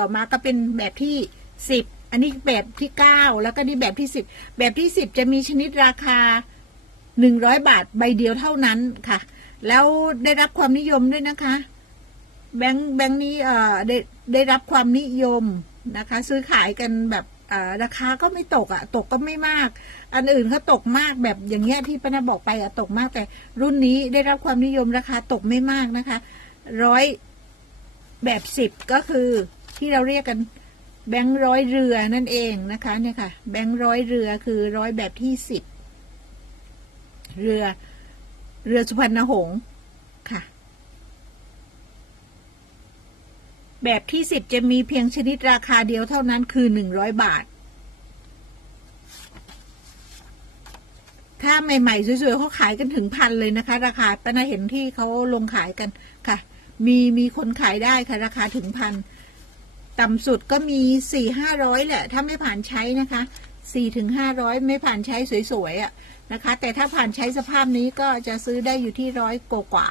ต่อมาก็เป็นแบบที่สิบอันนี้แบบที่เก้าแล้วก็นี่แบบที่สิบแบบที่สิบจะมีชนิดราคาหนึ่งร้อยบาทใบเดียวเท่านั้นค่ะ แล้วได้รับความนิยมด้วยนะคะ แบงค์แบงค์นี้เอ่อได้ได้รับความนิยมนะคะ ซื้อขายกันแบบราคาก็ไม่ตกอะ่ะ ตกก็ไม่มาก อันอื่นเขาตกมากแบบอย่างเงี้ยที่ป้านาบอกไปอะตกมากแต่รุ่นนี้ได้รับความนิยมราคาตกไม่มากนะคะร้อยแบบสิบก็คือ ที่เราเรียกกันแบงค์ร้อยเรือนั่นเองนะคะเนี่ยค่ะ แบงค์ร้อยเรือคือร้อยแบบที่สิบเรือเรือสุพรรณหงษ์ค่ะ แบบที่สิบจะมีเพียงชนิดราคาเดียวเท่านั้นคือหนึ่งร้อยบาท ถ้าใหม่ๆ สวยๆเขาขายกันถึงพันเลยนะคะ ราคาป้านาเห็นที่เขาลงขายกันค่ะ มีมีคนขายได้ค่ะ ราคาถึงพัน ต่ำสุดก็มีสี่ห้าร้อยแหละ ถ้าไม่ผ่านใช้นะคะสี่ถึงห้าร้อยไม่ผ่านใช้สวยๆอะ่ะนะคะ แต่ถ้าผ่านใช้สภาพนี้ก็จะซื้อได้อยู่ที่ร้อยกว่า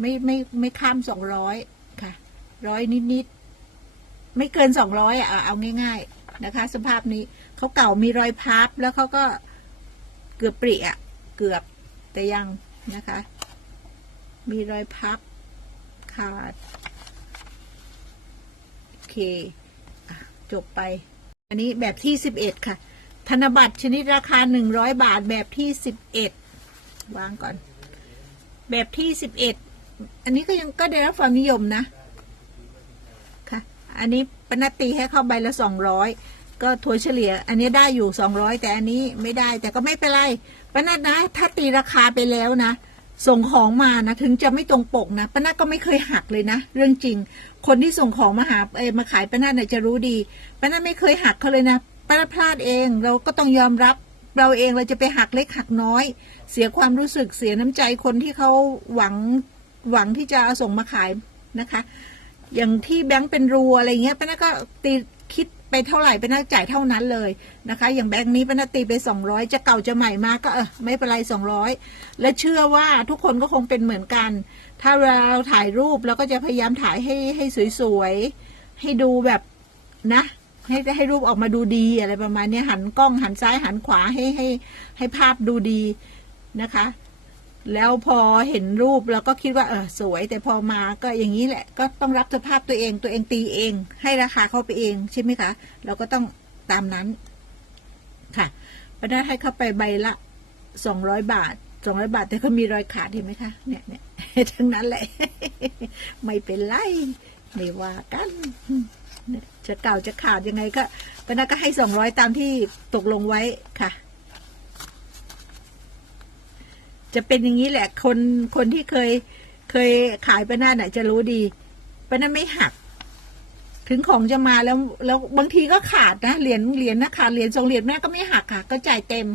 ไม่ไม่ไม่ข้ามสองร้อยค่ะร้อยนิดๆ ไม่เกินสองร้อยอะเอาง่าย ๆนะคะ สภาพนี้เขาเก่ามีรอยพับแล้วเขาก็เกือบปริอะเกือบแต่ยังนะคะ มีรอยพับขาด เคจบไป อันนี้แบบที่สิบเอ็ดค่ะ ธนบัตรชนิดราคาหนึ่งร้อยบาทแบบที่สิบเอ็ดวางก่อน แบบที่สิบเอ็ดอันนี้ก็ยังก็ได้รับความนิยมนะค่ะ อันนี้ปนตีให้เข้าใบละสองร้อยก็ถัวเฉลี่ย อันนี้ได้อยู่สองร้อยแต่อันนี้ไม่ได้แต่ก็ไม่เป็นไรปนัดนะถ้าตีราคาไปแล้วนะ ส่งของมานะถึงจะไม่ตรงปกนะป้านาก็ไม่เคยหักเลยนะ เรื่องจริง คนที่ส่งของมาหาเอมาขายป้านาเนี่ยจะรู้ดีป้านาไม่เคยหักเขาเลยนะป้านาพลาดเองเราก็ต้องยอมรับเราเองเราจะไปหักเล็กหักน้อย เสียความรู้สึกเสียน้ำใจคนที่เขาหวังหวังที่จะเอาส่งมาขายนะคะ อย่างที่แบงค์เป็นรูอะไรเงี้ยป้านาก็ตี คิดไปเท่าไหร่เป้านาจ่ายเท่านั้นเลยนะคะ อย่างแบงค์นี้ป้านาตีไปสองร้อยจะเก่าจะใหม่มาก็เออไม่เป็นไรสองร้อยและเชื่อว่าทุกคนก็คงเป็นเหมือนกัน ถ้าเวลาเราถ่ายรูปเราก็จะพยายามถ่ายให้ให้สวยๆ ให้ดูแบบนะ ให้ให้รูปออกมาดูดีอะไรประมาณนี้หันกล้องหันซ้ายหันขวาให้ให้ให้ภาพดูดีนะคะ แล้วพอเห็นรูปเราก็คิดว่าเออสวย แต่พอมาก็อย่างนี้แหละ ก็ต้องรับสภาพตัวเองตัวเองตีเอง ให้ราคาเข้าไปเองใช่ไหมคะ เราก็ต้องตามนั้นค่ะประได้ให้เข้าไปใบละสองร้อยบาทสองร้อยบาท แต่เขามีรอยขาดเห็นไหมคะเนี่ยเนี่ยทั้งนั้นแหละ ไม่เป็นไรไม่ว่ากันจะเก่าจะขาดยังไงก็ปนัดก็ให้สองร้อยตามที่ตกลงไว้ค่ะ จะเป็นอย่างนี้แหละ คนคนที่เคยเคยขายปนาน่นจะรู้ดีปานาไม่หัก ถึงของจะมาแล้วแล้วบางทีก็ขาดนะเหรียญเหรียญนะขาดเหรียญสองเหรียญแม่ก็ไม่หักค่ะ ก็จ่ายเต็ม